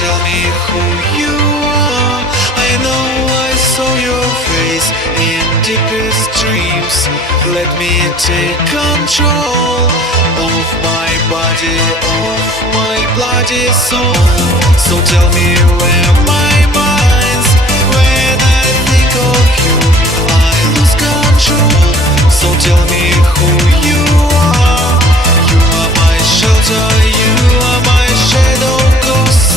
tell me who you are. I know I saw your face in deepest dreams. Let me take control of my body, of my bloody soul. So tell me where my mind's. When I think of you, I lose control. So tell me who you are. You are my shelter, you are my shadow ghost.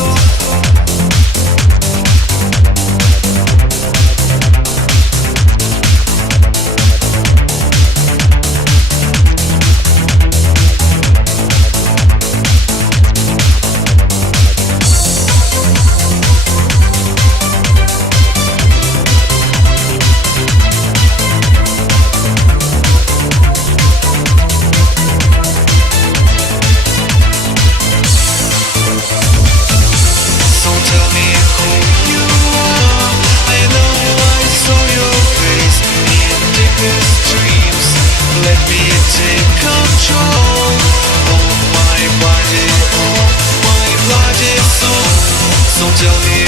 Tell me